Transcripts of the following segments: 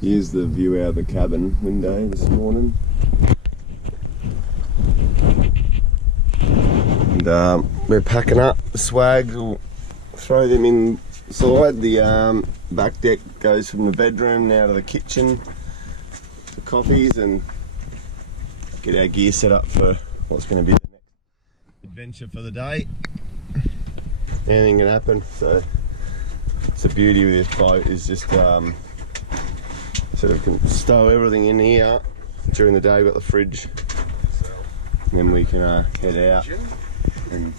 Here's the view out of the cabin window this morning. And we're packing up the swags. We'll throw them inside. The back deck goes from the bedroom now to the kitchen, the coffees, and get our gear set up for what's going to be the next adventure for the day. Anything can happen. So it's the beauty of this boat is just sort of can stow everything in here during the day. We've got the fridge, and then we can head out and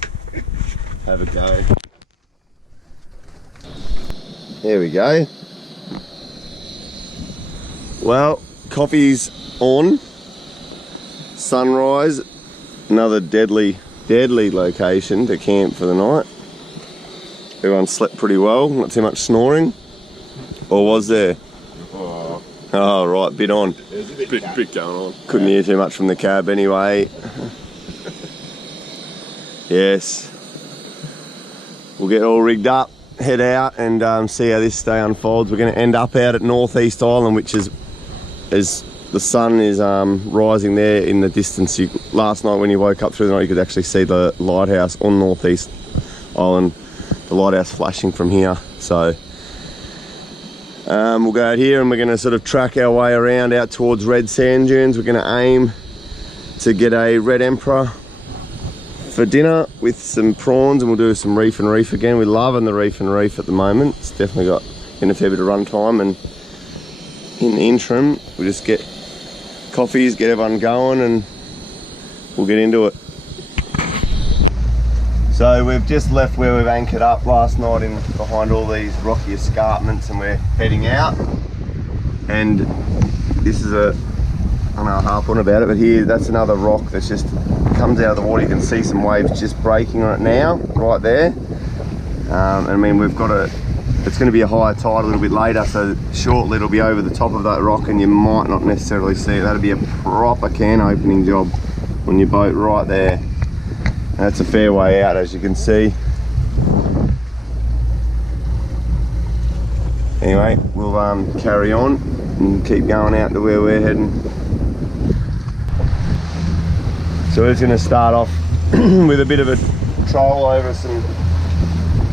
have a go. There we go. Well, coffee's on. Sunrise. Another deadly location to camp for the night. Everyone slept pretty well, not too much snoring. Or was there? Oh, right, bit on. There's a bit going on. Couldn't hear too much from the cab anyway. Yes. We'll get all rigged up, head out, and see how this day unfolds. We're going to end up out at Groote Eylandt, which is, as the sun is rising there in the distance. Last night when you woke up through the night, you could actually see the lighthouse on Groote Eylandt, the lighthouse flashing from here. So we'll go out here and we're going to sort of track our way around out towards red sand dunes. We're going to aim to get a red emperor for dinner with some prawns, and we'll do some reef and reef again. We're loving the reef and reef at the moment. It's definitely got in a fair bit of run time, and in the interim we'll just get coffees, get everyone going, and we'll get into it. So we've just left where we've anchored up last night in behind all these rocky escarpments, and we're heading out. And this is I don't know, harp on about it, but here, that's another rock that's just comes out of the water. You can see some waves just breaking on it now, right there. I mean, it's going to be a higher tide a little bit later, so shortly it'll be over the top of that rock and you might not necessarily see it. That'll be a proper can opening job on your boat right there. That's a fair way out, as you can see. Anyway, we'll carry on and keep going out to where we're heading. So we're just going to start off with a bit of a troll over some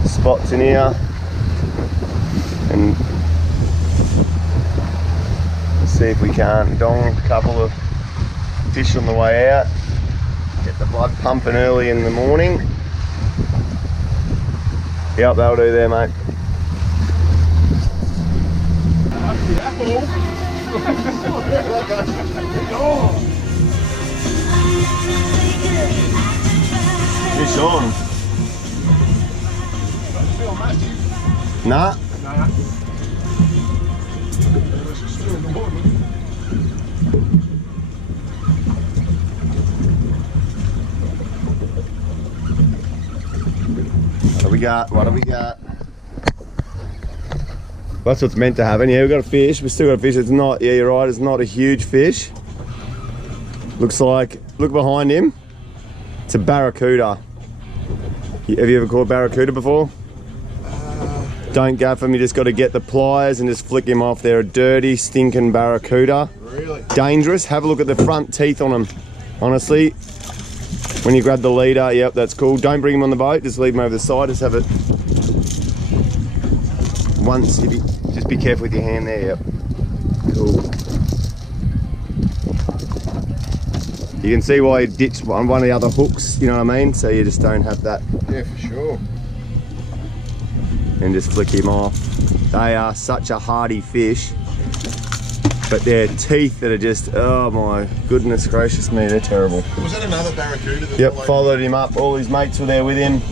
spots in here, and see if we can't dong a couple of fish on the way out. Get the blood pumping early in the morning. Yep, that'll do there, mate. Fish on. Nah. What do we got? That's what's meant to happen. Yeah, we've got a fish. We've still got a fish. It's not, yeah, you're right, it's not a huge fish. Looks like, look behind him. It's a barracuda. Have you ever caught barracuda before? Don't gaff him, you just got to get the pliers and just flick him off. They're a dirty, stinking barracuda. Really? Dangerous. Have a look at the front teeth on them. Honestly, when you grab the leader, yep, that's cool. Don't bring him on the boat, just leave him over the side. Just have it once, just be careful with your hand there, yep. Cool. You can see why he ditched on one of the other hooks, you know what I mean? So you just don't have that. Yeah, for sure. And just flick him off. They are such a hardy fish, but their teeth that are just, oh my goodness gracious me, they're terrible. Was that another barracuda? Yep, followed him up. All his mates were there with him.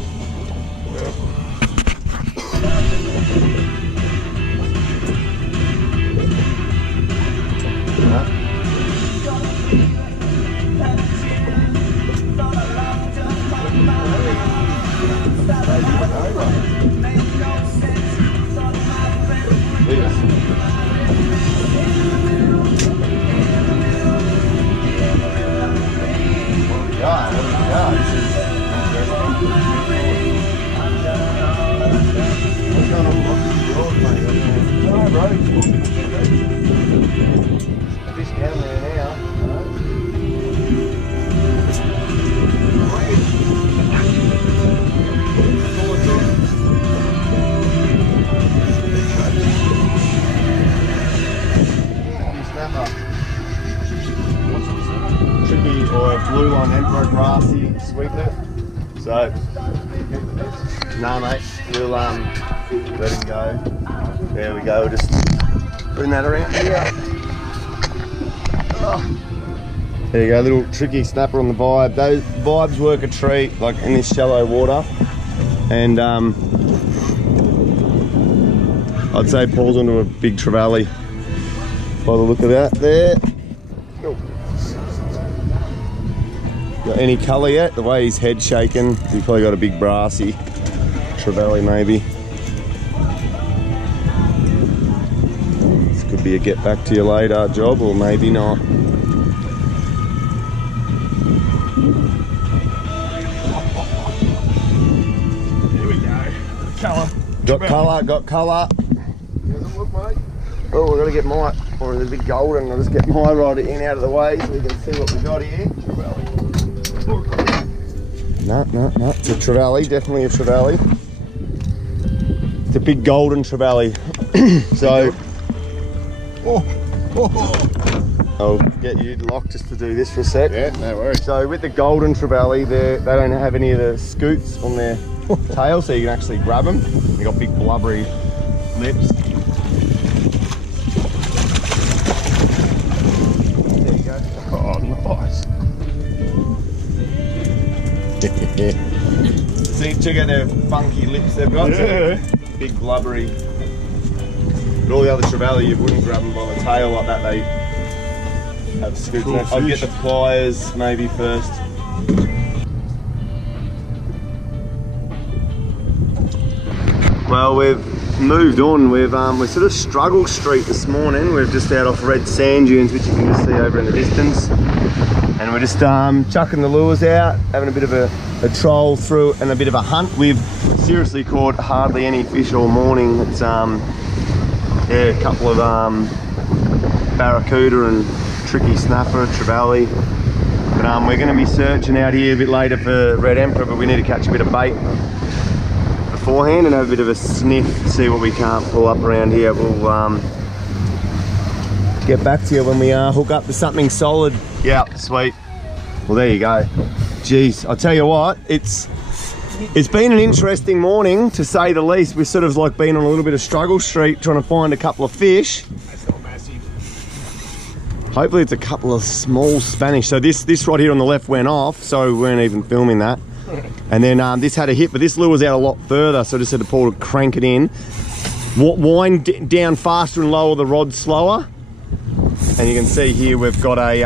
blue line emperor grassy sweetlet. So, nah mate, we'll let him go. There we go, we'll just bring that around here. Oh. There you go, little tricky snapper on the vibe. Those vibes work a treat, like in this shallow water. And I'd say Paul's onto a big trevally by the look of that there. Got any colour yet? The way his head's shaking, he's probably got a big brassy trevally maybe. This could be a get back to you later job, or maybe not. Here we go. Colour. Got colour, got colour. Doesn't look, mate. Oh, we've got to get my, or the big golden, I'll just get my rod in out of the way so we can see what we got here. No, it's a trevally, definitely a trevally. It's a big golden trevally. So, I'll get you locked just to do this for a sec. Yeah, no worries. So with the golden trevally, they don't have any of the scoots on their tail, so you can actually grab them. They got big blubbery lips. There you go. Oh, nice. See, check out their funky lips they've got. Yeah. Big blubbery. But all the other trevally, you wouldn't grab them by the tail like that. They have scoots. Cool I'll get the pliers maybe first. Well, we've moved on. We're sort of struggle street this morning. We're just out off red sand dunes, which you can just see over in the distance. And we're just chucking the lures out, having a bit of a troll through and a bit of a hunt. We've seriously caught hardly any fish all morning. It's yeah, a couple of barracuda and tricky snapper, trevally. But we're going to be searching out here a bit later for red emperor, but we need to catch a bit of bait beforehand and have a bit of a sniff, see what we can't pull up around here. We'll get back to you when we hook up to something solid. Yeah, sweet. Well, there you go. Jeez, I'll tell you what, it's been an interesting morning to say the least. We've sort of like been on a little bit of struggle street trying to find a couple of fish. That's not massive. Hopefully it's a couple of small Spanish. So this rod here on the left went off, so we weren't even filming that. And then this had a hit, but this lure was out a lot further, so I just had to Paul to crank it in. Wind down faster and lower the rod slower. And you can see here we've got a,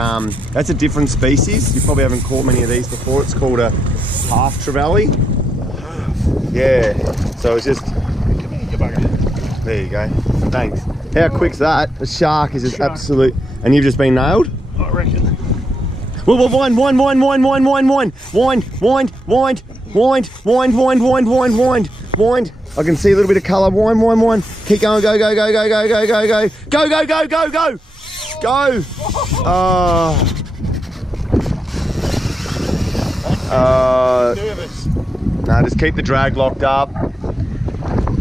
that's a different species. You probably haven't caught many of these before. It's called a half trevally. Yeah, so it's just, there you go, thanks. How quick's that? The shark is just absolute, and you've just been nailed? I reckon. Well, wind. I can see a little bit of colour. Wind. Keep going. Go. Go. Nervous. No, just keep the drag locked up.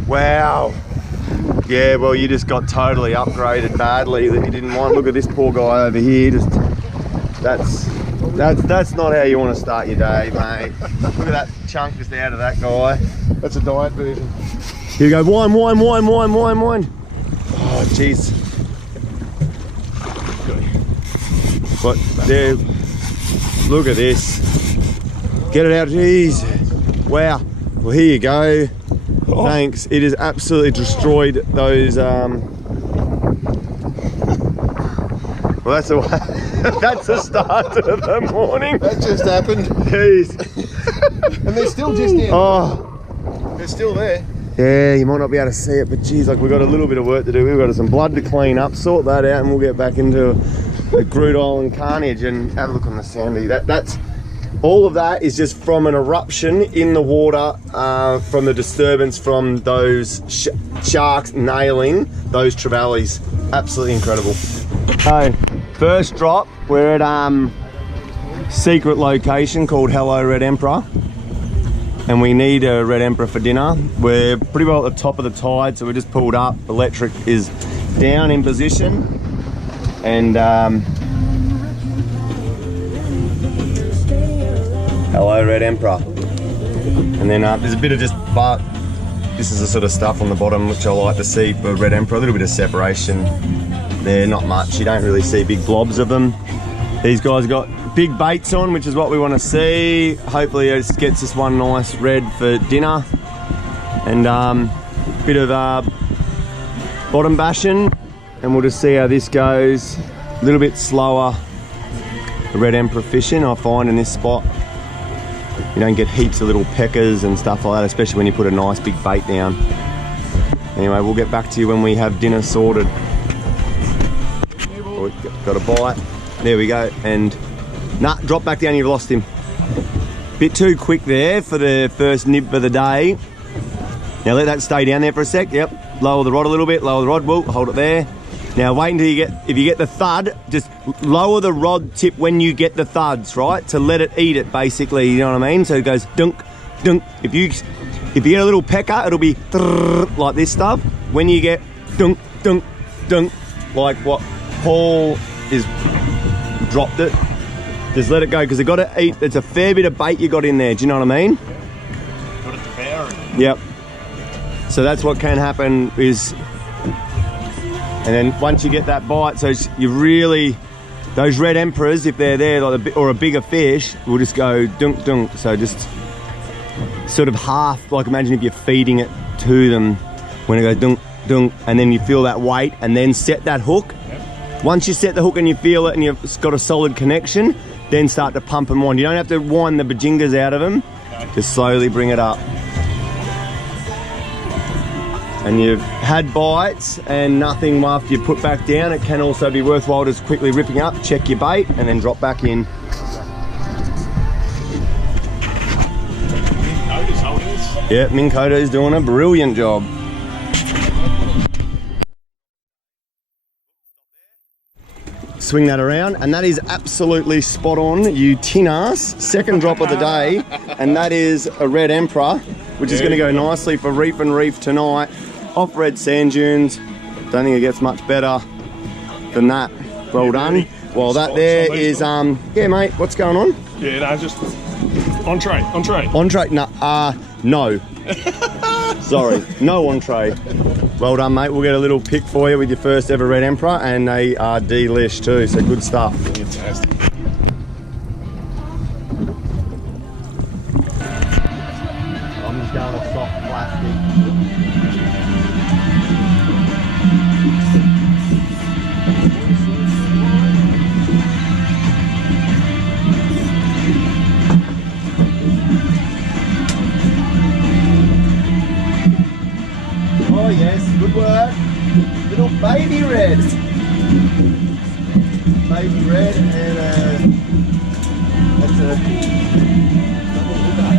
Wow. Yeah, well, you just got totally upgraded badly that you didn't want. Look at this poor guy over here. Just that's not how you want to start your day, mate. Look at that chunk just out of that guy. That's a diet version. Here you go. Wind. Oh, jeez. But there, look at this. Get it out, jeez. Wow. Well, here you go. Oh. Thanks. It has absolutely destroyed those. Well, that's a that's the start of the morning. That just happened. Jeez. And they're still just in. Oh. They're still there. Yeah, you might not be able to see it, but geez, like we've got a little bit of work to do. We've got some blood to clean up, sort that out, and we'll get back into the Groote Eylandt carnage and have a look on the sandy. That's all of that is just from an eruption in the water, from the disturbance from those sharks nailing those trevallies. Absolutely incredible. So, first drop, we're at secret location called Hello Red Emperor. And we need a red emperor for dinner. We're pretty well at the top of the tide, so we just pulled up. Electric is down in position, and Hello, Red Emperor. And then there's a bit of just bark. This is the sort of stuff on the bottom which I like to see for Red Emperor. A little bit of separation there, not much. You don't really see big blobs of them. These guys got big baits on, which is what we want to see. Hopefully it gets us one nice red for dinner. And bit of bottom bashing, and we'll just see how this goes. A little bit slower, the Red Emperor fishing, I find, in this spot. You don't get heaps of little peckers and stuff like that, especially when you put a nice big bait down. Anyway, we'll get back to you when we have dinner sorted. Oh, got a bite. There we go. And nah, drop back down, you've lost him. Bit too quick there for the first nib of the day. Now let that stay down there for a sec. Yep. Lower the rod a little bit, lower the rod. Whoa, hold it there. Now wait until you get, if you get the thud, just lower the rod tip when you get the thuds, right? To let it eat it, basically, you know what I mean? So it goes dunk, dunk. If you get a little pecker, it'll be like this stuff. When you get dunk, dunk, dunk, like what Paul is dropped it, just let it go, because it got to eat. It's a fair bit of bait you got in there, do you know what I mean? Got it devouring. Yep. So that's what can happen is, and then once you get that bite, so you really, those Red Emperors, if they're there, like or a bigger fish, will just go dunk dunk. So just sort of half, like imagine if you're feeding it to them, when it goes dunk dunk, and then you feel that weight, and then set that hook. Yep. Once you set the hook and you feel it and you've got a solid connection, then start to pump them on. You don't have to wind the bajingas out of them, just slowly bring it up. And you've had bites and nothing after you put back down, it can also be worthwhile just quickly ripping up, check your bait, and then drop back in. Yeah, Minn Kota's doing a brilliant job. Swing that around, and that is absolutely spot on, you tin ass. Second drop of the day, and that is a Red Emperor, which is going to go nicely for reef and reef tonight. Off red sand dunes. Don't think it gets much better than that. Well done. Well, that there is yeah, mate. What's going on? Yeah, no, just entree. Entree? No. Sorry, no entree. Well done, mate. We'll get a little pick for you with your first ever Red Emperor, and they are delish too. So good stuff. Fantastic. I'm just going to soft plastic. Oh yes, good work. Little baby red. Baby red, and that's a double hooker.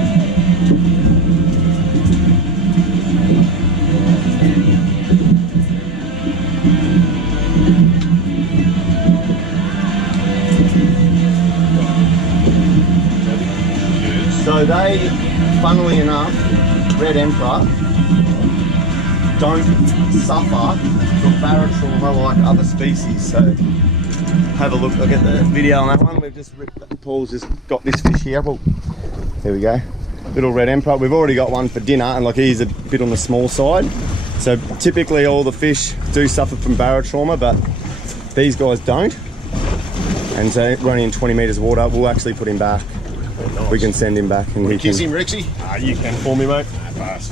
So they, funnily enough, Red Emperor, don't suffer from barotrauma like other species. So have a look. I'll get the video on that one. We've just ripped, Paul's just got this fish here. Well, there we go. Little Red Emperor. We've already got one for dinner, and like he's a bit on the small side. So typically all the fish do suffer from barotrauma, but these guys don't. And so we're only in 20 metres of water. We'll actually put him back. Oh, nice. We can send him back, and he kiss can him, Rexy. You can for me, mate. Pass.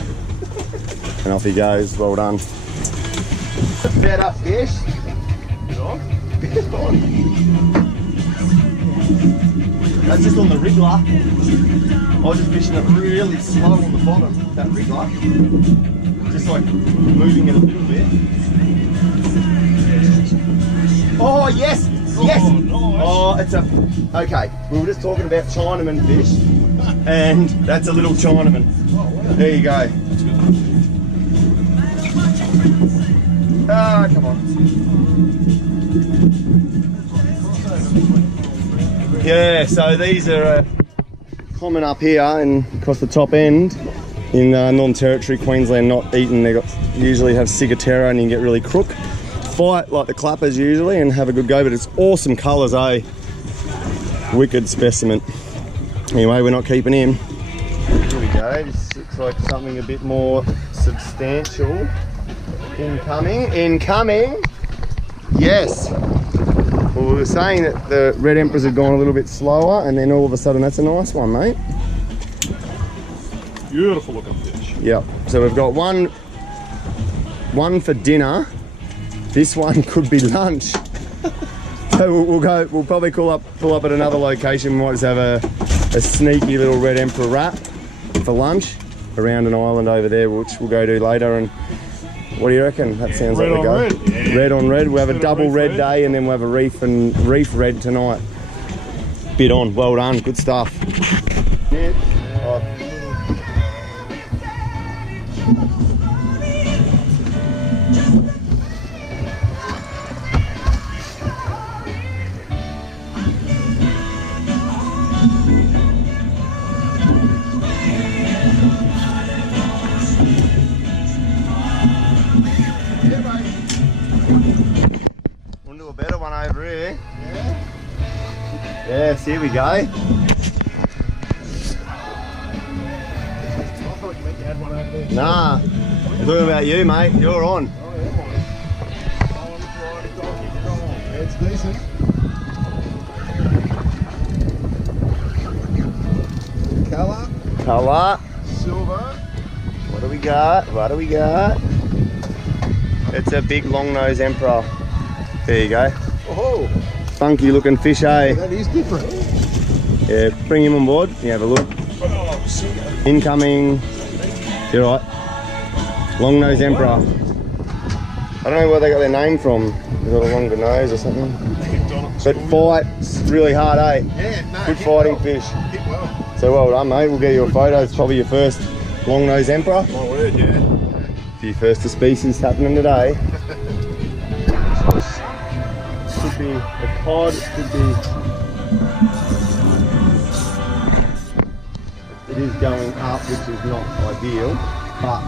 And off he goes. Well done. Fed up fish. Get on. Get on. That's just on the wriggler. I was just fishing it really slow on the bottom, that wriggler. Just like moving it a little bit. Oh yes! Yes! Oh, nice. Oh, it's a... Okay, we were just talking about Chinaman fish, and that's a little Chinaman. Oh, wow. There you go. Ah, come on. Yeah, so these are common up here and across the top end in Northern Territory, Queensland, not eaten. They usually have ciguatera and you can get really crook. Fight like the clappers usually and have a good go, but it's awesome colours, eh? Wicked specimen. Anyway, we're not keeping him. Here we go. This looks like something a bit more substantial. Incoming. Yes. Well, we were saying that the red emperors had gone a little bit slower, and then all of a sudden, that's a nice one, mate. Beautiful looking fish. Yep. So we've got one for dinner. This one could be lunch. So we'll probably pull up at another location. We might just have a sneaky little red emperor wrap for lunch around an island over there, which we'll go to later. And what do you reckon? That sounds like the go. Red. Yeah. Red on red. We'll have a double red day, and then we'll have a reef red tonight. Bit on. Well done. Good stuff. Yeah. Oh. We'll do a better one over here. Yeah? Yes, here we go. I thought you meant you had one over there. Nah, I'm talking about you, mate. You're on. Oh, yeah, it's decent. Colour. Silver. What do we got? It's a big long nose emperor. There you go. Oh, Funky looking fish, eh? that is different. Yeah, bring him on board. You have a look. Oh, sick. Incoming. You're right. Long nose emperor. I don't know where they got their name from. They got a longer nose or something. But fights really hard, eh? Yeah, no, Good fighting well. fish. Hit well. So well done, mate. We'll get you a photo. It's probably your first long nose emperor. My word, yeah. A few first of species happening today. Could be a cod, could be. It is going up, which is not ideal, but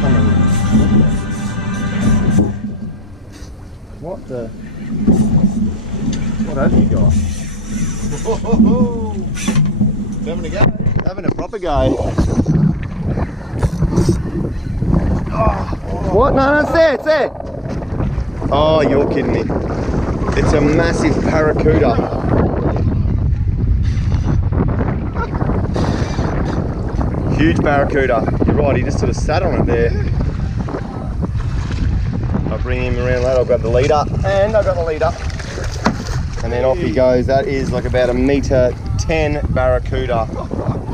come on. What the? What have you got? Oh, having a go. Having a proper go. Oh, what? No, it's there. Oh, you're kidding me. It's a massive barracuda. Huge barracuda. You're right, he just sort of sat on it there. I'll bring him around later. I'll grab the leader, and I've got the leader. And then off he goes. That is like about 1.10 m barracuda.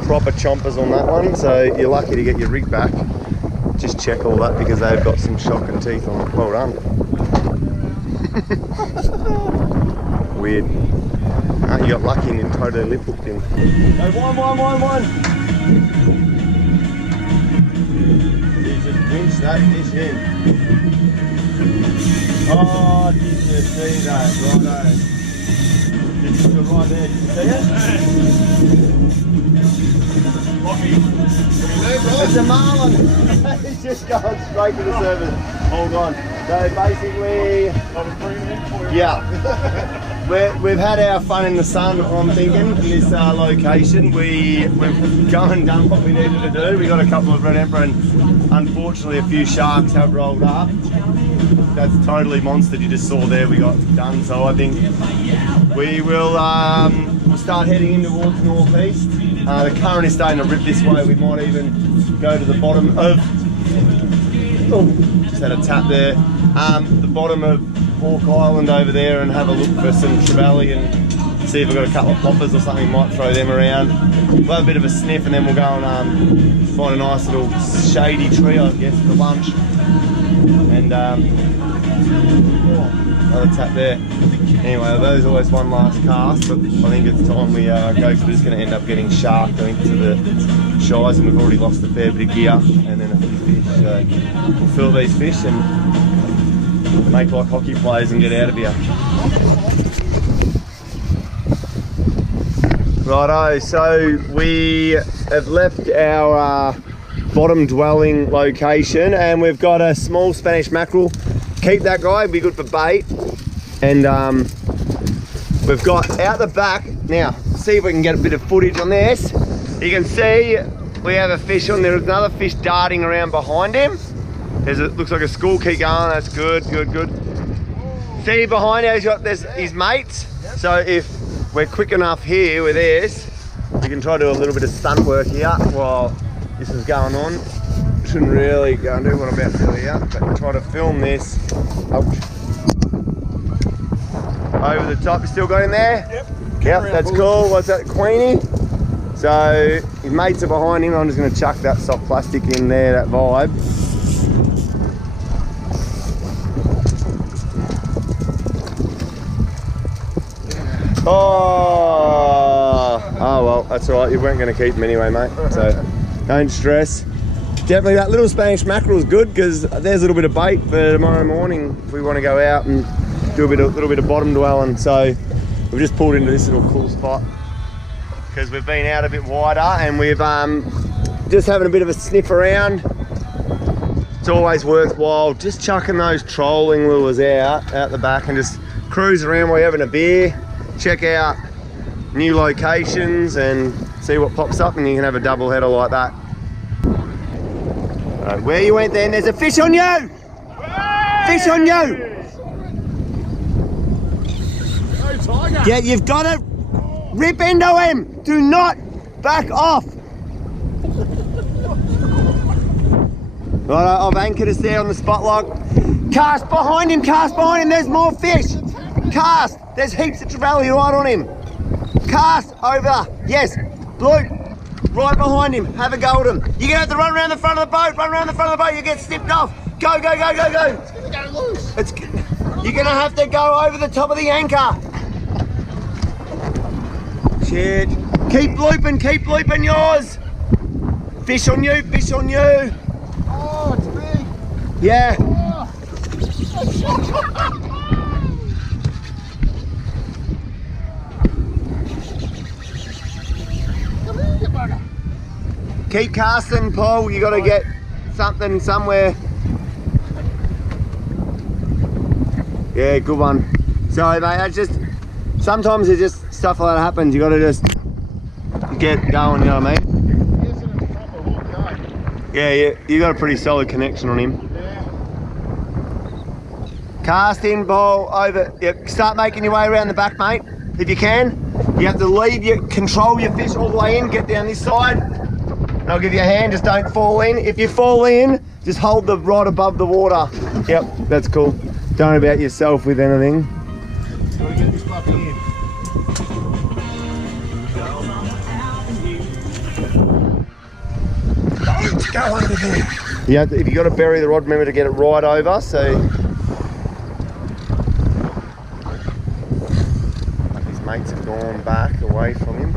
Proper chompers on that one, so you're lucky to get your rig back. Just check all that because they've got some shocking teeth on it. Well done. Weird. You got lucky and totally lip hooked him. Go, one. You just winch that fish in. Oh, did you see that? Righto. It's right there. Did you see it? It's a marlin. He's just going straight to the surface. Hold on. So basically, yeah, we've had our fun in the sun. I'm thinking in this location. We've gone and done what we needed to do. We got a couple of red emperor, and unfortunately, a few sharks have rolled up. That's totally monstered. You just saw there. We got done. So I think we will we'll start heading in towards northeast. The current is starting to rip this way. We might even go to the bottom of. Oh, just had a tap there. The bottom of Groote Eylandt over there and have a look for some trevally and see if we've got a couple of poppers or something. Might throw them around. We'll have a bit of a sniff and then we'll go and find a nice little shady tree, I guess, for lunch. And another tap there. Anyway, there's always one last cast, but I think it's time we go for this. Going to end up getting sharked, I think, to the shies, and we've already lost a fair bit of gear and then a few fish. So we'll fill these fish and make like hockey players and get out of here. Righto, so we have left our bottom dwelling location and we've got a small Spanish mackerel. Keep that guy, be good for bait. And we've got out the back Now, see if we can get a bit of footage on this. You can see we have a fish on there. There's another fish darting around behind him. It looks like a school. Keep going. That's good, good, good. See behind how he's got his mates. So if we're quick enough here with this, we can try to do a little bit of stunt work here while this is going on. Shouldn't really go and do what I'm about to do here, but try to film this. Ouch. Over the top. You still got him there? Yep, that's cool. What's that, Queenie? So his mates are behind him. I'm just going to chuck that soft plastic in there, that vibe. Oh well, that's all right. You weren't going to keep him anyway, mate. So don't stress. Definitely that little Spanish mackerel is good because there's a little bit of bait for tomorrow morning if we want to go out and do a little bit of bottom dwelling. So we've just pulled into this little cool spot because we've been out a bit wider and we've just having a bit of a sniff around. It's always worthwhile just chucking those trolling lures out the back and just cruise around while you're having a beer, check out new locations and see what pops up, and you can have a double header like that. Right, where you went then, there's a fish on you! Fish on you! Yeah, you've got to rip into him. Do not back off. Right, I've anchored us there on the spot lock. Cast behind him, cast behind him. There's more fish. Cast. There's heaps of trevally right on him. Cast over. Yes. Blue. Right behind him. Have a go at him. You're going to have to run around the front of the boat. Run around the front of the boat. You get snipped off. Go, go, go, go, go. It's going to go loose. You're going to have to go over the top of the anchor. Shit. Keep looping yours. Fish on you, fish on you. Oh, it's big. Yeah. Come here, you bugger. Keep casting, Paul. You got to get something somewhere. Yeah, good one. So, mate, that's just, sometimes it's just stuff like that happens. You got to just get going, you know what I mean? Yeah, you got a pretty solid connection on him. Yeah. Cast in, Paul, over. Yep, start making your way around the back, mate, if you can. You have to control your fish all the way in, get down this side. And I'll give you a hand, just don't fall in. If you fall in, just hold the rod above the water. Yep, that's cool. Don't worry about yourself with anything. Gotta get this puppy in. Don't go under there. Yeah, if you got to bury the rod, remember to get it right over. So his mates have gone back away from him.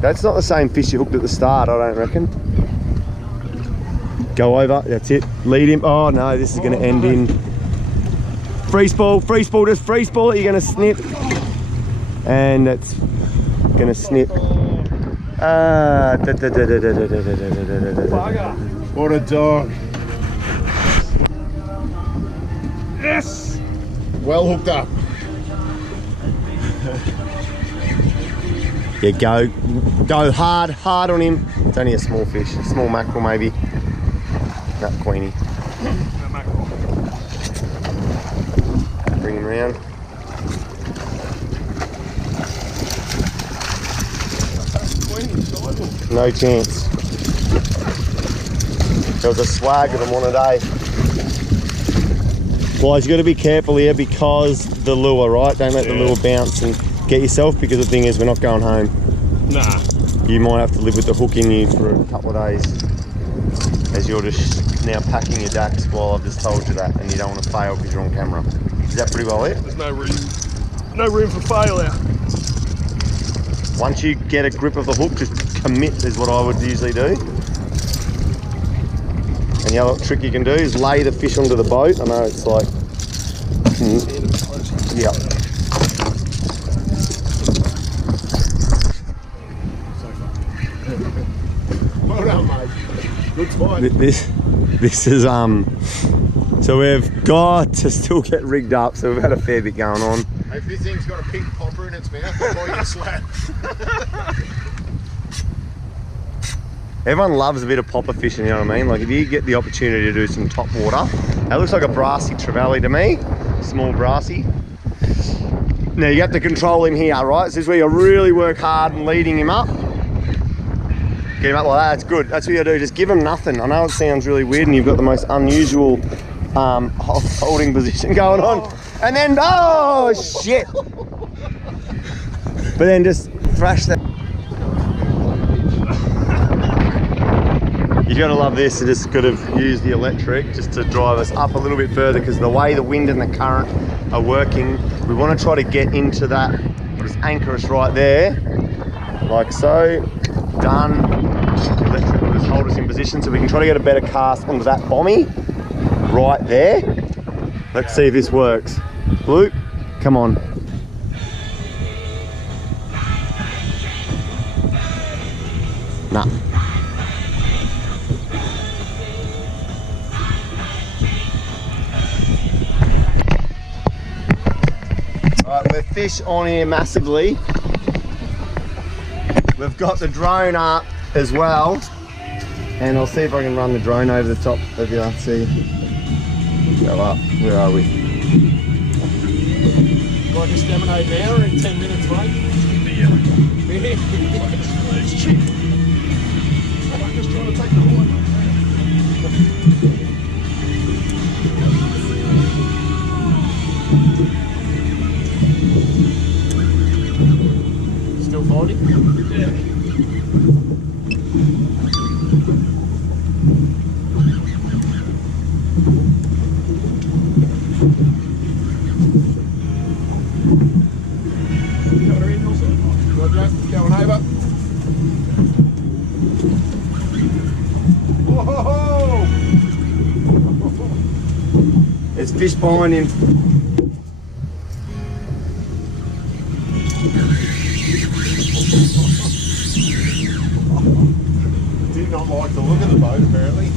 That's not the same fish you hooked at the start, I don't reckon. Go over, that's it. Lead him. Oh no, this is going to end in free spool, just free spool it. You're going to snip, and that's going to snip. What a dog. Yes! Well hooked up. Yeah, go hard on him. It's only a small fish, a small mackerel maybe. Not Queenie. Bring him around. No chance. There was a swag of them on a day. Guys, you got to be careful here because the lure, right? Don't let the lure bounce and get yourself, because the thing is, we're not going home. Nah. You might have to live with the hook in you for a couple of days, as you're just now packing your ducks while I've just told you that, and you don't want to fail because you're on camera. Is that pretty well it? There's no room for failure. Once you get a grip of the hook, just commit is what I would usually do. And the other trick you can do is lay the fish onto the boat. I know it's like, yeah. Well done, mate. Good spot. This is so we've got to still get rigged up, so we've had a fair bit going on. If this thing's got a pink popper in its mouth, I'll buy you a slab. Everyone loves a bit of popper fishing, you know what I mean? Like if you get the opportunity to do some top water, that looks like a brassy trevally to me, small brassy. Now you have to control him here, right? So this is where you really work hard and leading him up. Get him up like that, that's good. That's what you do, just give him nothing. I know it sounds really weird and you've got the most unusual holding position going on. And then, oh shit. But then just thrash that. You gotta love this, you just gotta use the electric just to drive us up a little bit further because the way the wind and the current are working, we want to try to get into that. We'll just anchor us right there, like so. Done. The electric will just hold us in position so we can try to get a better cast onto that bommy right there. Let's see if this works. Luke, come on. Nah. Alright, we're fish on here massively. We've got the drone up as well. And I'll see if I can run the drone over the top of you. See. Go up. Where are we? Like a staminate now or in 10 minutes, mate? Yeah. It's cheap. I'm just trying to take the line. Still fighting? Yeah. Going over. Whoa! There's fish behind him. Did not like the look of the boat, apparently.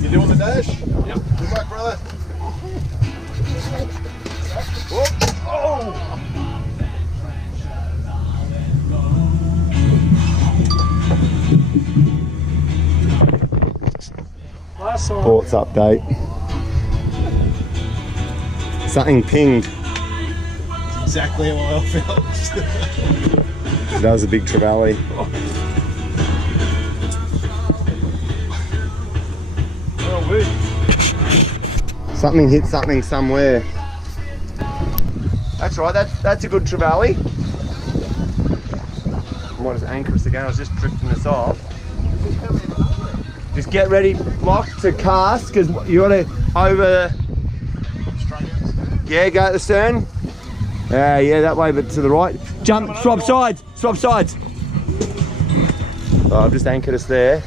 You doing the dash? Yep. Good luck, brother. Oh! Sports update. Something pinged. Exactly how I felt. That was a big trevally. Something hit something somewhere. That's right, that's a good trevally. I might just anchor us again, I was just drifting us off. Just get ready, lock to cast, because you got to over... Yeah, go at the stern. Yeah, that way, but to the right. Jump, swap sides, swap sides. Oh, I've just anchored us there.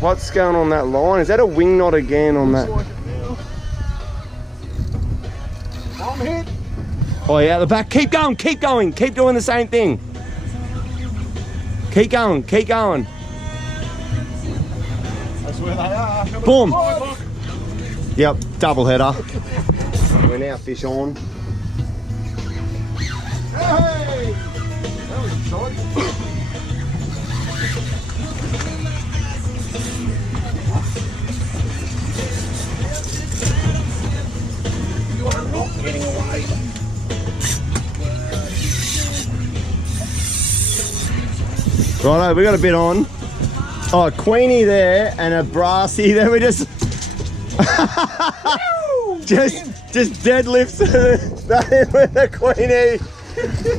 What's going on that line? Is that a wing knot again on that? I'm hit. Oh yeah, at the back. Keep going, keep going. Keep doing the same thing. Keep going, keep going. That's where they are. Boom. Yep, double header. We're now fish on. Hey! That was exciting. You are not getting away. Righto, we got a bit on. Oh, a queenie there and a brassy. Then we just just deadlifts with the queenie.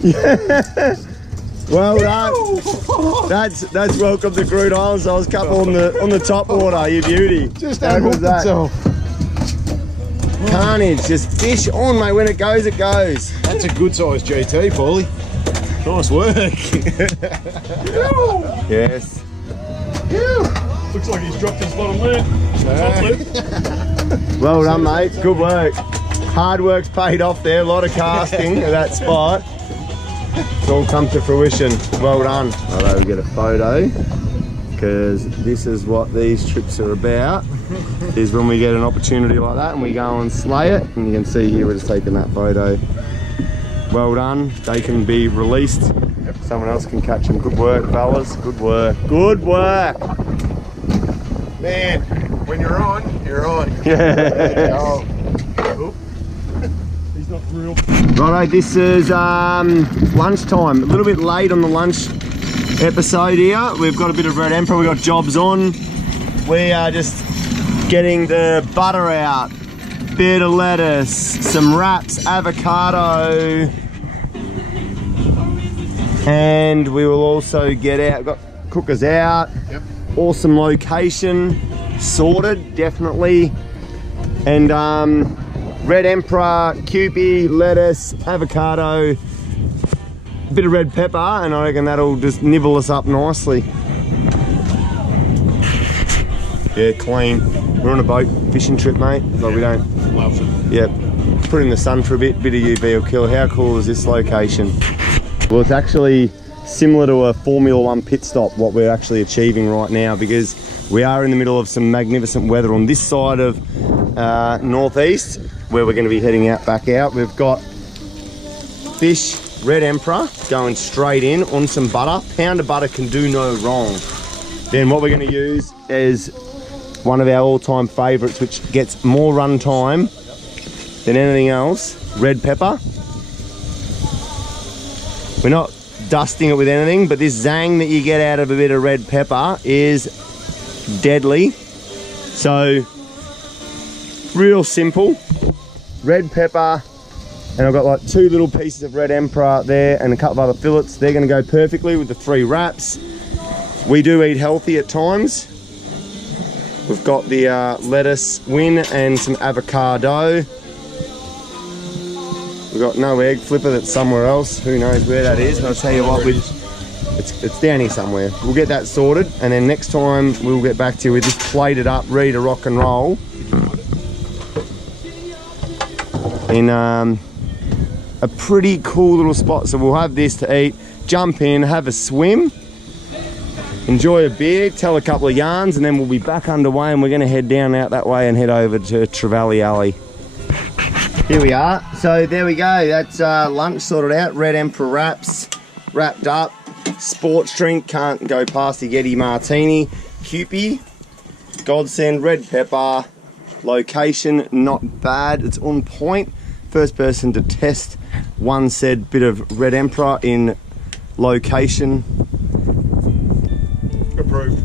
Yeah. Well done. That's welcome to Groote Eylandt. So I was a couple on the top water. You beauty. Just unhooked itself. Carnage. Just fish on, mate. When it goes, it goes. That's a good size GT, Paulie. Nice work. Yes. Looks like he's dropped his bottom lip. Well done, mate. Good work. Hard work's paid off there. A lot of casting at that spot. It's all come to fruition. Well done. Although we get a photo, because this is what these trips are about, is when we get an opportunity like that and we go and slay it. And you can see here we're just taking that photo. Well done. They can be released. Someone else can catch them. Good work, fellas. Good work. Good work. Man, when you're on, you're on. Yeah. He's not real. Righto, this is lunchtime. A little bit late on the lunch episode here. We've got a bit of red emperor. We've got jobs on. We are just getting the butter out. Bit of lettuce, some wraps, avocado. And we will also get out, got cookers out. Yep. Awesome location, sorted, definitely. And red emperor, Kewpie, lettuce, avocado, a bit of red pepper, and I reckon that'll just nibble us up nicely. Yeah, clean. We're on a boat fishing trip, mate, but we don't. Loves it. Yep. Put it in the sun for a bit of UV will kill. How cool is this location? Well, it's actually similar to a Formula 1 pit stop, what we're actually achieving right now, because we are in the middle of some magnificent weather on this side of northeast, where we're going to be heading out back out. We've got fish, red emperor, going straight in on some butter. Pound of butter can do no wrong. Then what we're going to use is one of our all-time favourites, which gets more run time than anything else, red pepper. We're not dusting it with anything, but this zang that you get out of a bit of red pepper is deadly. So, real simple. Red pepper, and I've got like 2 little pieces of red emperor there and a couple of other fillets. They're going to go perfectly with the 3 wraps. We do eat healthy at times. We've got the lettuce win and some avocado. We've got no egg flipper, that's somewhere else. Who knows where that is? I'll tell you what, it's down here somewhere. We'll get that sorted, and then next time we'll get back to you with this plated up, ready to rock and roll. In a pretty cool little spot. So we'll have this to eat, jump in, have a swim, enjoy a beer, tell a couple of yarns, and then we'll be back underway, and we're going to head down out that way and head over to Trevally Alley. Here we are. So there we go. That's lunch sorted out. Red emperor wraps wrapped up. Sports drink, can't go past the Yeti martini. Kewpie, godsend, red pepper. Location, not bad. It's on point. First person to test one said bit of red emperor in location. Approved.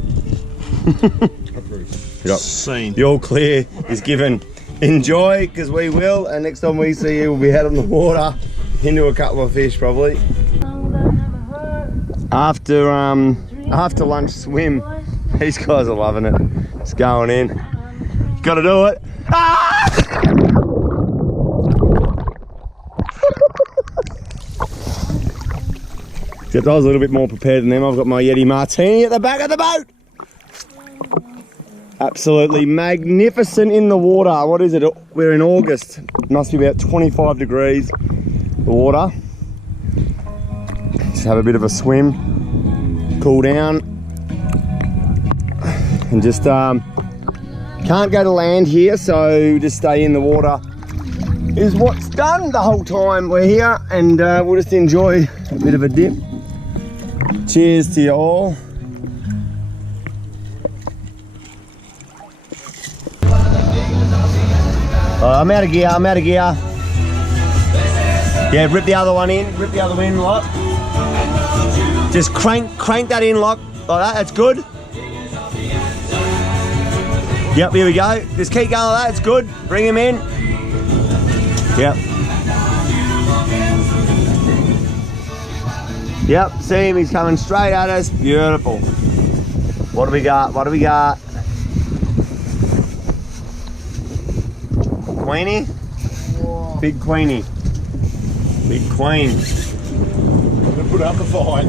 Approved. Yep. Scene. The all clear is given. Enjoy, because we will, and next time we see you, we'll be out on the water into a couple of fish probably. After lunch swim, these guys are loving it. It's going in. Got to do it. Ah! Except I was a little bit more prepared than them. I've got my Yeti martini at the back of the boat. Absolutely magnificent in the water. What is it? We're in August. It must be about 25 degrees, the water. Just have a bit of a swim, cool down, and just can't go to land here, so just stay in the water is what's done the whole time we're here, and we'll just enjoy a bit of a dip. Cheers to you all. I'm out of gear, I'm out of gear. Yeah, rip the other one in, rip the other one in, lock. Just crank that in, lock, like that, that's good. Yep, here we go. Just keep going like that, it's good. Bring him in. Yep. Yep, see him, he's coming straight at us. Beautiful. What do we got, what do we got? Queenie? Whoa. Big Queenie. Big Queen. I'm gonna put up the fight.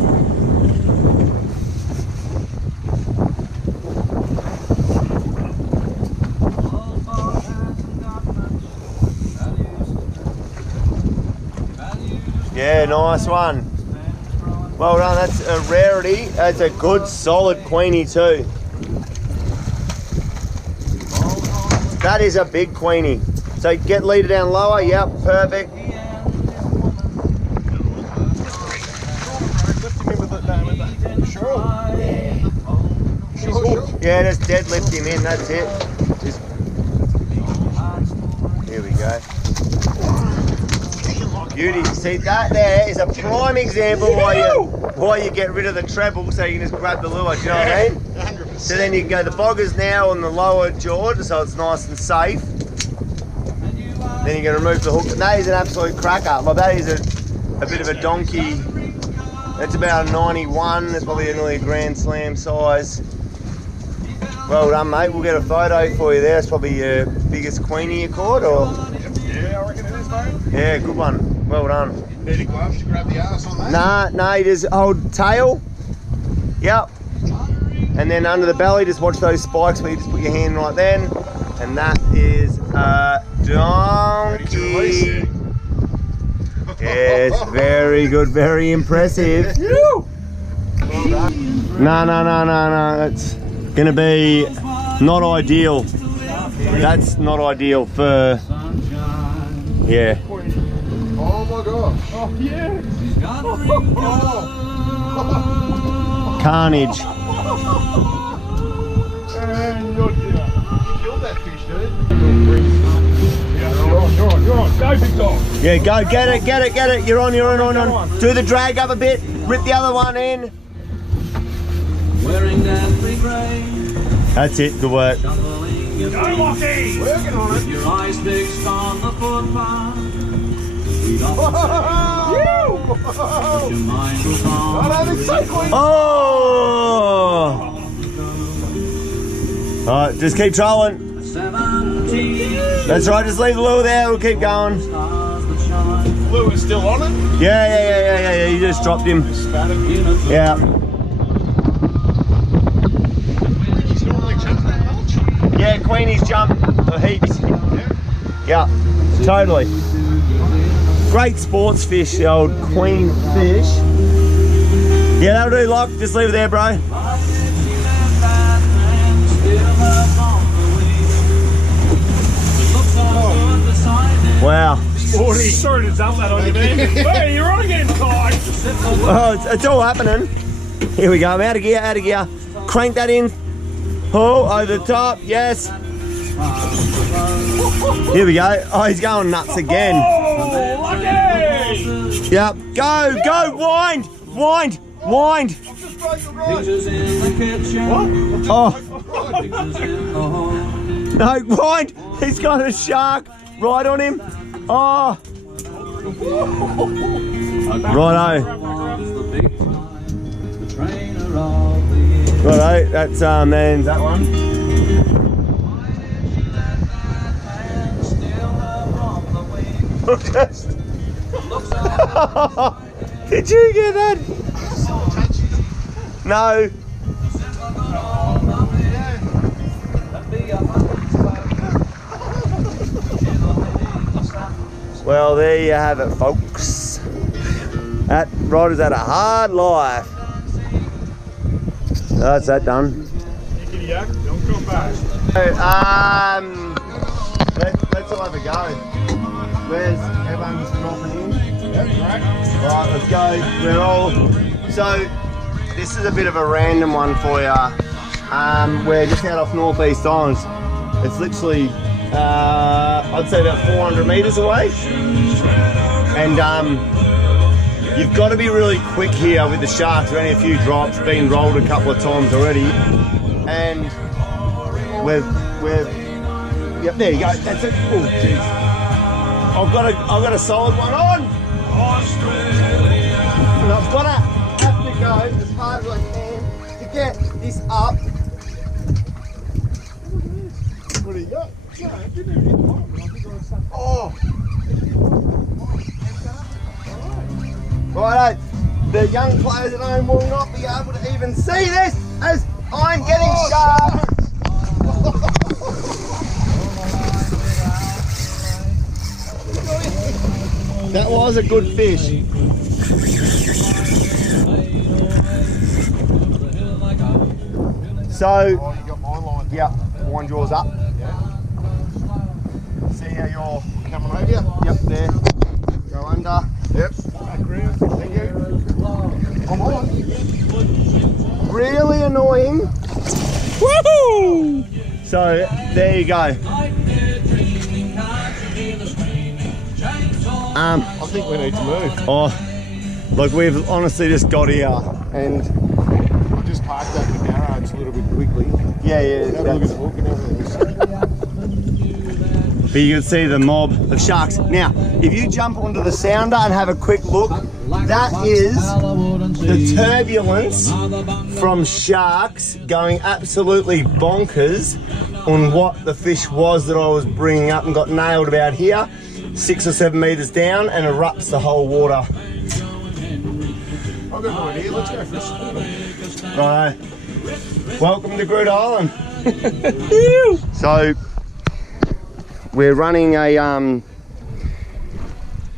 Yeah, nice one. Well done, that's a rarity. That's a good solid queenie too. That is a big queenie. So get leader down lower, yep, perfect. Yeah, just deadlift him in, that's it. Just... Here we go. Beauty. See, that there is a prime example why you get rid of the treble so you can just grab the lure, do you know what I mean? 100%. So then you can go the boggers now on the lower jaw so it's nice and safe. Then you can remove the hook. And that is an absolute cracker. Like that is a bit of a donkey. That's about a 91. That's probably nearly a Grand Slam size. Well done, mate. We'll get a photo for you there. It's probably your biggest queenie you caught, or? Yeah, I reckon it is, mate. Yeah, good one. Well done. Need gloves to grab the ass on that? Nah, you just hold tail. Yep. And then under the belly, just watch those spikes where you just put your hand right then. And that is a donkey. Yes, very good, very impressive. No. That's gonna be not ideal. That's not ideal for, yeah. Oh my gosh. Oh yeah. Carnage. And you're dinner. You killed that fish, dude. Yeah, you're on. Go, big dog. Yeah, go, get it. You're on. Do the drag up a bit. Rip the other one in. That's it, good work. Go, Lockie. Working on it. Your eyes fixed on the footpath. Your mind was on. Oh! Alright, just keep trolling. 17 That's right, just leave the lure there, we'll keep going. stars that shine. Blue is still on it. Yeah, you just dropped him. Spat it. Yeah. He's normally jump that much. Yeah, Queenie's jump for heaps. Yeah, totally. Great sports fish, the old queen fish. Yeah, that'll do, Lock. Just leave it there, bro. Wow. 40. Sorry to dump that on you, man. Hey, you're on again, Ty. Oh, it's all happening. Here we go. I'm out of gear. Crank that in. Oh, over the top. Yes. Here we go. Oh, he's going nuts again. Oh, lucky! Yep. Go. Wind. Pictures in the kitchen. Oh, Pictures in the home. no, wind. He's got a shark right on him. Oh. Righto. Was the big time, the trainer of the year. Righto. That's man's that one. Did you get that? No. Well, there you have it, folks. That Ryder's had a hard life. That's that done. Giddy up, don't come back. Let's all have a go. Where's everyone's dropping in? Yep, right. Right, let's go. We're all. So, this is a bit of a random one for you. We're just out off Northeast Islands. It's literally, I'd say about 400 metres away. And you've got to be really quick here with the sharks. We're only a few drops, been rolled a couple of times already. And yep, there you go. That's it. Oh, jeez. I've got a solid one on. And I've got to have to go as hard as I can to get this up. What do you got? No, it didn't even hit the bottom, but I think I was stuck. Oh. Righto. The young players at home will not be able to even see this as I'm getting sharp. That was a good fish. So, Oh, you got my line. yeah, wind yours up. Yeah. See how you're, Coming over you. yep, there. Go under. Yep. Background. Thank you. I'm on. Really annoying. Woohoo! So, there you go. I think we need to move. Oh, look, we've honestly just got here and I just parked over the garage a little bit quickly. yeah, Have a look at the hook and everything. but you can see the mob of sharks. Now, if you jump onto the sounder and have a quick look, that is the turbulence from sharks going absolutely bonkers on what the fish was that I was bringing up and got nailed about here, 6 or 7 meters down, and erupts the whole water. I've got no idea. Let's go for a spin. Right. Welcome to Groote Eylandt. So we're running a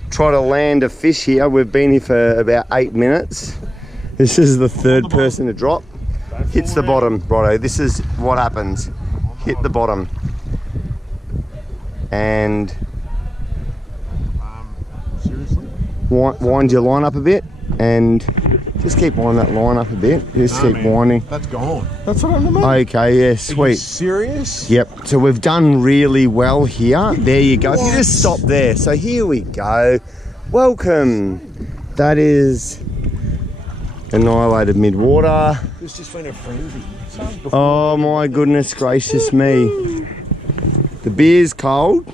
try to land a fish here. We've been here for about 8 minutes. This is the third person to drop. Hits the bottom, righto. This is what happens. Hit the bottom. And Seriously? wind your line up a bit and just keep winding that line up a bit. Just keep winding. That's gone. That's what I mean. Okay, yeah, Are you sweet. serious? Yep, so we've done really well here. There you go. If you just stop there. So here we go. Welcome. That is annihilated mid-water. It's just been a frenzy. Oh my goodness gracious me. The beer's cold.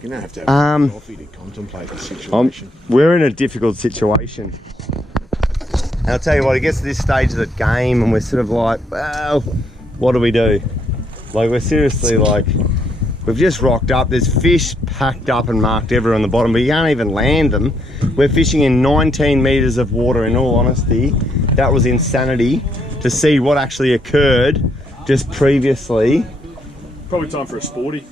You're gonna have to have coffee to contemplate the situation. We're in a difficult situation. And I'll tell you what, it gets to this stage of the game and we're sort of like, well, what do we do? Like, we're seriously like, we've just rocked up. There's fish packed up and marked everywhere on the bottom, but you can't even land them. We're fishing in 19 meters of water, in all honesty. That was insanity to see what actually occurred just previously. Probably time for a sporty.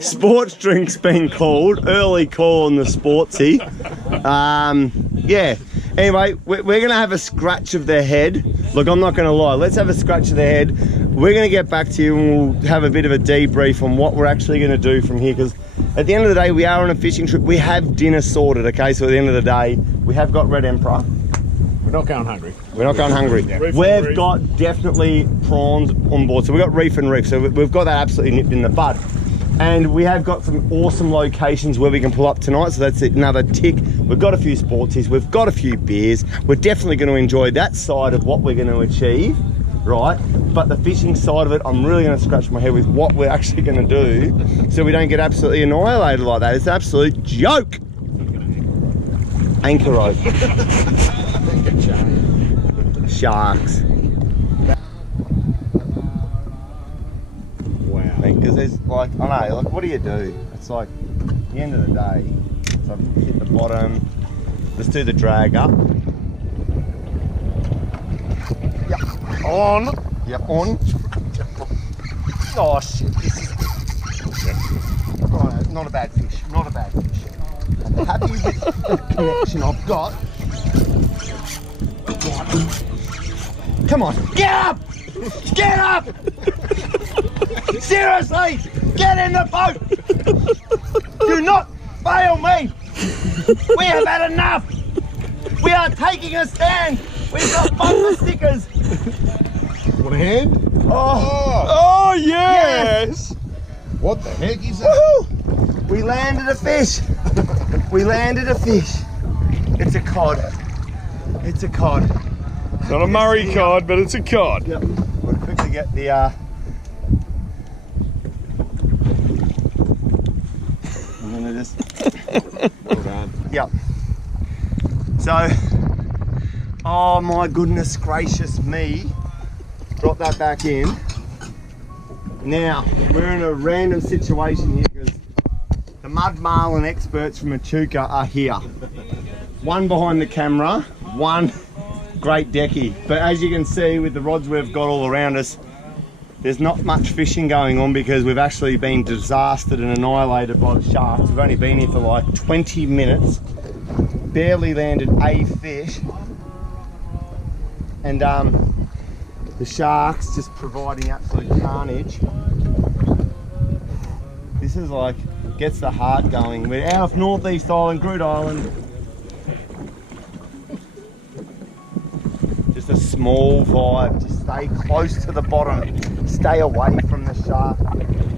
Sports drink's been called. Early call on the sportsy. Yeah. Anyway, we're going to have a scratch of the head. Look, I'm not going to lie. Let's have a scratch of the head. We're going to get back to you and we'll have a bit of a debrief on what we're actually going to do from here, because at the end of the day, we are on a fishing trip. We have dinner sorted, okay? So at the end of the day, we have got Red Emperor. We're not going hungry. We're not going hungry. We've got definitely prawns on board. So we've got reef and reef. So we've got that absolutely nipped in the bud. And we have got some awesome locations where we can pull up tonight. So that's another tick. We've got a few sportsies. We've got a few beers. We're definitely going to enjoy that side of what we're going to achieve, right? But the fishing side of it, I'm really going to scratch my head with what we're actually going to do so we don't get absolutely annihilated like that. It's an absolute joke. Anchor rope. Sharks. Wow. Because there's like, I know, like, what do you do? It's like, at the end of the day, so I've hit the bottom. Let's do the drag up. Yep. On. Yep, on. Oh shit, this is... Oh, not a bad fish, not a bad fish. I'm happy with the connection I've got. Come on, get up! Get up! Seriously, get in the boat! Do not fail me! We have had enough! We are taking a stand! We've got bumper stickers! Want a hand? Oh yes! What the heck is that? Woohoo! We landed a fish! We landed a fish! It's a cod. It's a cod. Not a Murray cod, but it's a cod. Yep. We'll quickly get the I'm gonna just Well done. Yep. So, oh my goodness gracious me. Drop that back in. Now, we're in a random situation here because the mud marlin experts from Echuca are here. One behind the camera, one great decky. But as you can see with the rods we've got all around us, there's not much fishing going on because we've actually been disastered and annihilated by the sharks. We've only been here for like 20 minutes, barely landed a fish. And The sharks just providing absolute carnage. This is like, gets the heart going. We're out of Northeast Island, Groote Eylandt. Just a small vibe, just stay close to the bottom. Stay away from the shark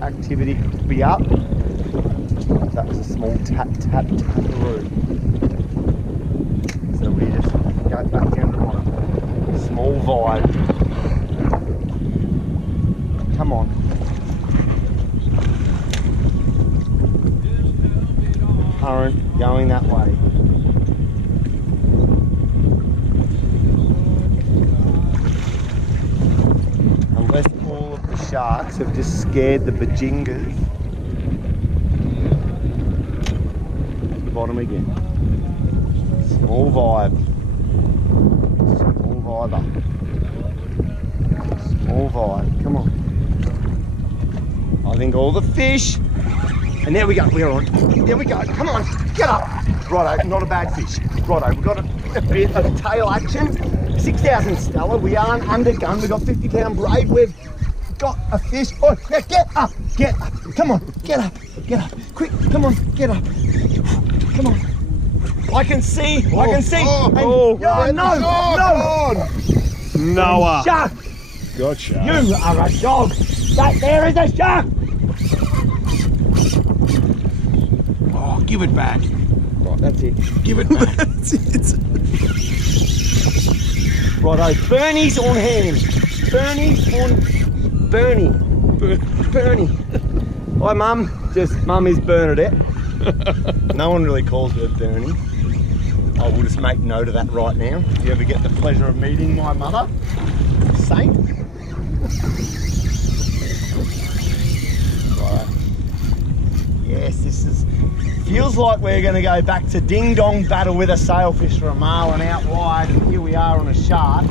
activity. Be up. That was a small tap-tap-taparoo. So we just go back down to the bottom. Small vibe. Come on. Current going that way. Unless all of the sharks have just scared the bajingas. To the bottom again. Small vibe. Small vibe. Small vibe. Come on. I think all the fish. And there we go, we're on. There we go, come on, get up. Righto, not a bad fish. Righto, we've got a bit of tail action. 6,000 Stella, we aren't undergun. We've got 50-pound braid. We've got a fish. Oh, yeah, get up. Come on, get up. Quick, come on, get up. Come on. I can see. Oh, No. Noah. Shark, Gotcha. you are a dog. That there is a shark. Oh, give it back. Right, that's it. Give it back. That's it. Righto, Bernie's on hand. Bernie. Hi, Mum. Mum is Bernadette. No one really calls her Bernie. I will just make note of that right now. If you ever get the pleasure of meeting my mother, Saint. Right. Yes, this feels like we're going to go back to ding dong battle with a sailfish for a marlin out wide, and here we are on a shark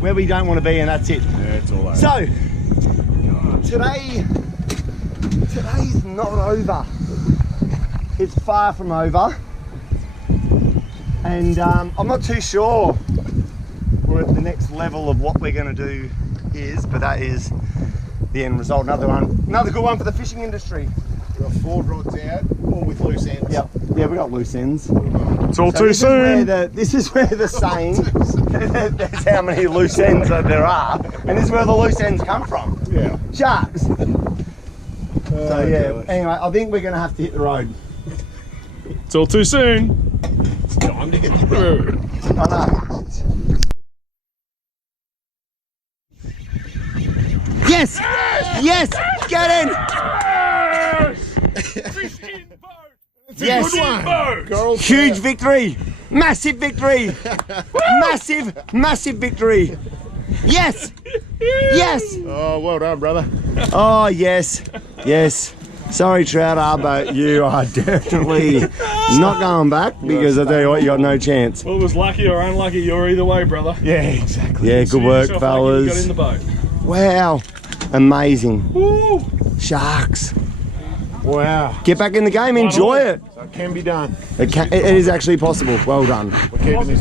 where we don't want to be, and that's it. Yeah, it's all over. So today's not over. It's far from over, and I'm not too sure we're at the next level of what we're going to do but that is the end result. Another good one for the fishing industry. We've got 4 rods out, all with loose ends. Yep. Yeah, we got loose ends. It's all too soon. This is where the saying, that's how many loose ends that there are, and this is where the loose ends come from. Yeah. Sharks. So yeah, anyway, I think we're going to have to hit the road. It's all too soon. It's time to get the road. I know. Yes! Yes! Get in! Yes! Yes! Huge victory! Massive victory! Massive victory! Yes! Yes! Oh, well done, brother. Oh, yes. Sorry, Trouter, but you are definitely not going back, because I tell you what, you got no chance. Well, it was lucky or unlucky, you're either way, brother. Yeah, exactly. Yeah, good Consider work, yourself lucky you got fellas. in the boat. Wow. Amazing. Woo! Sharks. Wow. Get back in the game, enjoy it. So it can be done. It is actually possible. Well done. We're keeping this.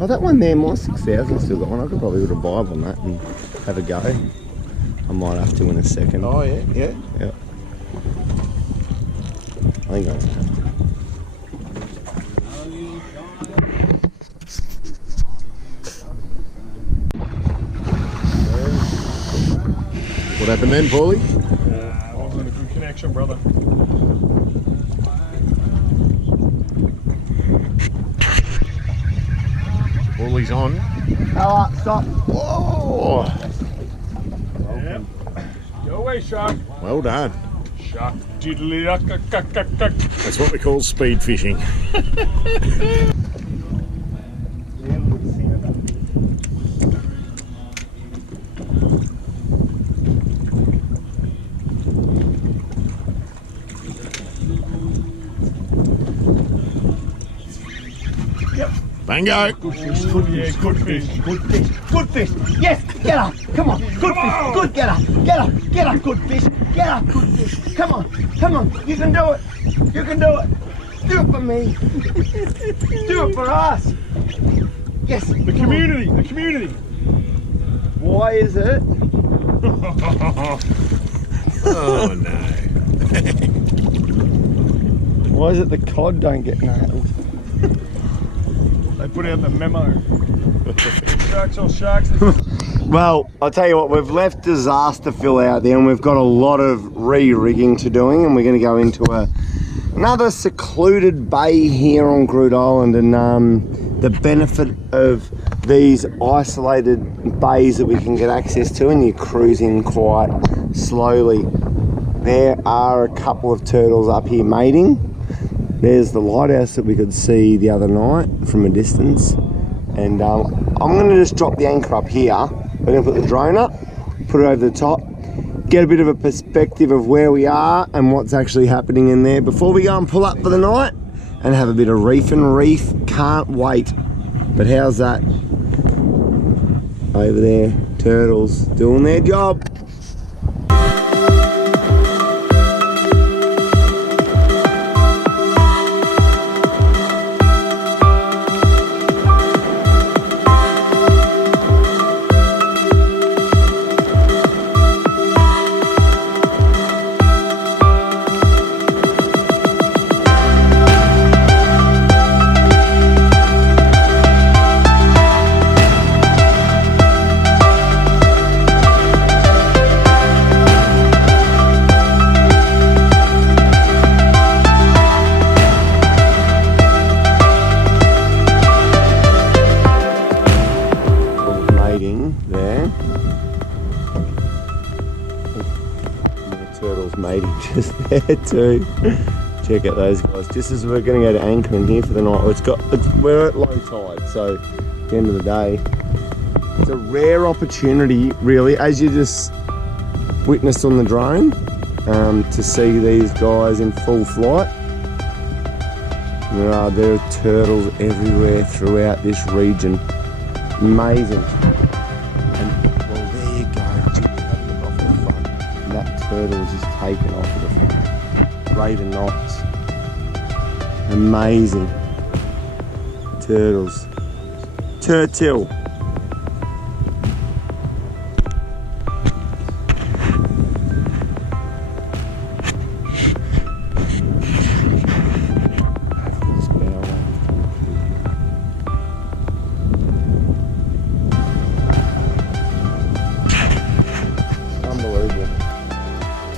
Oh, that one there, my 6,000 still got one. I could probably would have buy on that and have a go. I might have to in a second. Oh, yeah. Yeah. I think I'm gonna have to. What happened then, Paulie? Wasn't a good connection, brother. Paulie's on. Oh, stop. Whoa! Yeah. Go away, shark. Well done. Shark. Diddly duck. That's what we call speed fishing. Bingo! Good fish. Good fish. Yes, get up. Come on. Good fish. Good, get up. Get up. Good fish. Get up, good fish. Come on. You can do it. Do it for me. Do it for us. Yes. The community. Why is it? Oh no. Why is it the cod don't get nailed? They put out the memo. Sharks or sharks. Well, I'll tell you what, we've left disaster fill out there and we've got a lot of re-rigging to doing, and we're going to go into another secluded bay here on Groote Eylandt, and the benefit of these isolated bays that we can get access to, and you're cruising quite slowly. There are a couple of turtles up here mating. There's the lighthouse that we could see the other night from a distance, and I'm going to just drop the anchor up here. We're going to put the drone up, put it over the top, get a bit of a perspective of where we are and what's actually happening in there before we go and pull up for the night and have a bit of reef and reef. Can't wait. But how's that? Over there, turtles doing their job. There. More turtles mating just there too. Check out those guys. Just as we're going to go to anchor in here for the night. We're at low tide, so at the end of the day, it's a rare opportunity, really, as you just witnessed on the drone, to see these guys in full flight. There are turtles everywhere throughout this region. Amazing. Turtle is just taken off of the rate of knots. Amazing. Turtles. Turtle.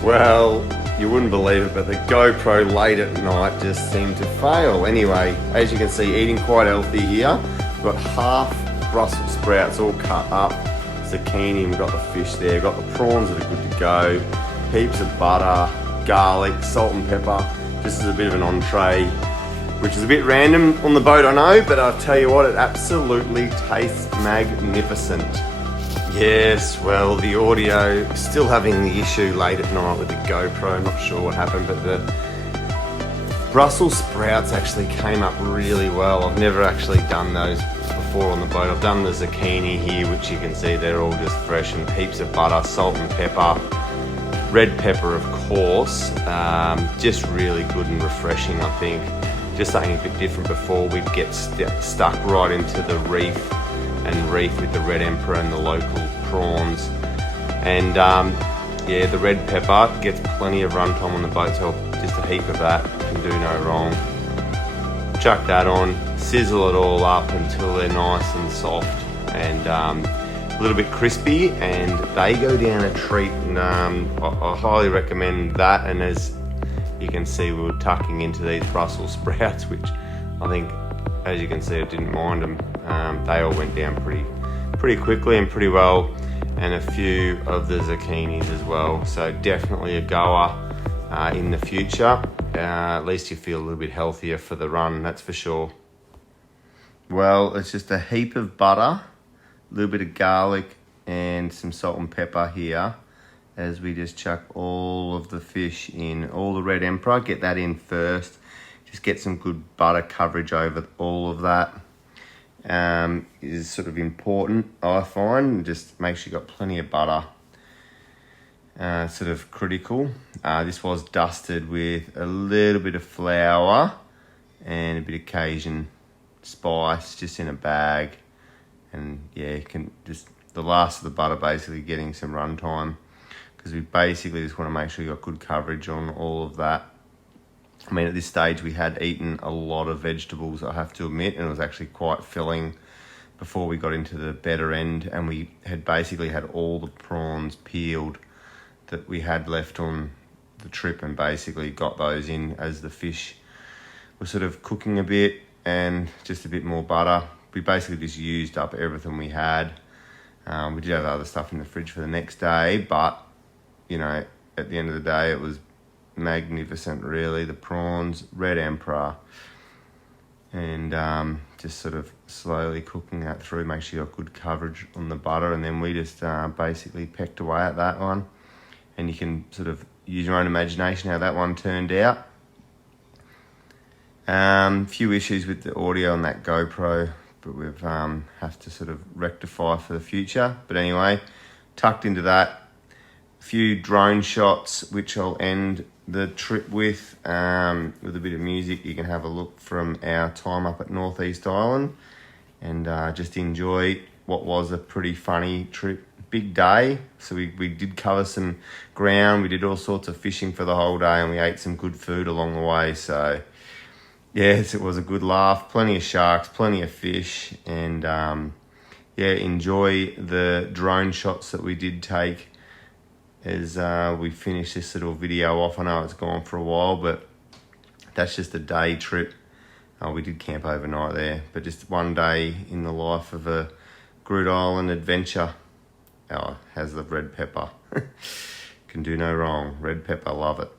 Well, you wouldn't believe it, but the GoPro late at night just seemed to fail. Anyway, as you can see, eating quite healthy here. We've got half Brussels sprouts all cut up, zucchini, we've got the fish there, we've got the prawns that are good to go, heaps of butter, garlic, salt and pepper, just as a bit of an entree, which is a bit random on the boat, I know, but I'll tell you what, it absolutely tastes magnificent. Yes, well, the audio, still having the issue late at night with the GoPro, not sure what happened, but the Brussels sprouts actually came up really well. I've never actually done those before on the boat. I've done the zucchini here, which you can see they're all just fresh, and heaps of butter, salt and pepper, red pepper of course, just really good and refreshing, I think. Just something a bit different. Before we'd get stuck right into the reef with the red emperor and the local prawns, and yeah, the red pepper gets plenty of runtime on the boat, so just a heap of that can do no wrong. Chuck that on, sizzle it all up until they're nice and soft and a little bit crispy, and they go down a treat, and I highly recommend that. And as you can see, we were tucking into these Brussels sprouts, which I think, as you can see, I didn't mind them. They all went down pretty quickly and pretty well, and a few of the zucchinis as well. So definitely a goer in the future. At least you feel a little bit healthier for the run, that's for sure. Well, it's just a heap of butter, a little bit of garlic and some salt and pepper here, as we just chuck all of the fish in, all the red emperor, get that in first. Just get some good butter coverage over all of that. Is sort of important, I find. Just make sure you've got plenty of butter. Sort of critical. This was dusted with a little bit of flour and a bit of Cajun spice, just in a bag. And yeah, you can just the last of the butter basically getting some run time, because we basically just want to make sure you got good coverage on all of that. I mean, at this stage we had eaten a lot of vegetables, I have to admit, and it was actually quite filling before we got into the better end, and we had basically had all the prawns peeled that we had left on the trip, and basically got those in as the fish were sort of cooking a bit and just a bit more butter. We basically just used up everything we had. We did have other stuff in the fridge for the next day, but you know, at the end of the day it was magnificent really. The prawns, red emperor, and just sort of slowly cooking that through, make sure you got good coverage on the butter, and then we just basically pecked away at that one, and you can sort of use your own imagination how that one turned out. Few issues with the audio on that GoPro, but we've have to sort of rectify for the future. But anyway, tucked into that, a few drone shots which I'll end the trip with a bit of music. You can have a look from our time up at Groote Eylandt, and just enjoy what was a pretty funny trip. Big day, so we did cover some ground. We did all sorts of fishing for the whole day, and we ate some good food along the way. So yes, it was a good laugh. Plenty of sharks, plenty of fish, and yeah, enjoy the drone shots that we did take as we finish this little video off. I know it's gone for a while, but that's just a day trip. We did camp overnight there, but just one day in the life of a Groote Eylandt adventure. Oh, has the red pepper. Can do no wrong. Red pepper, love it.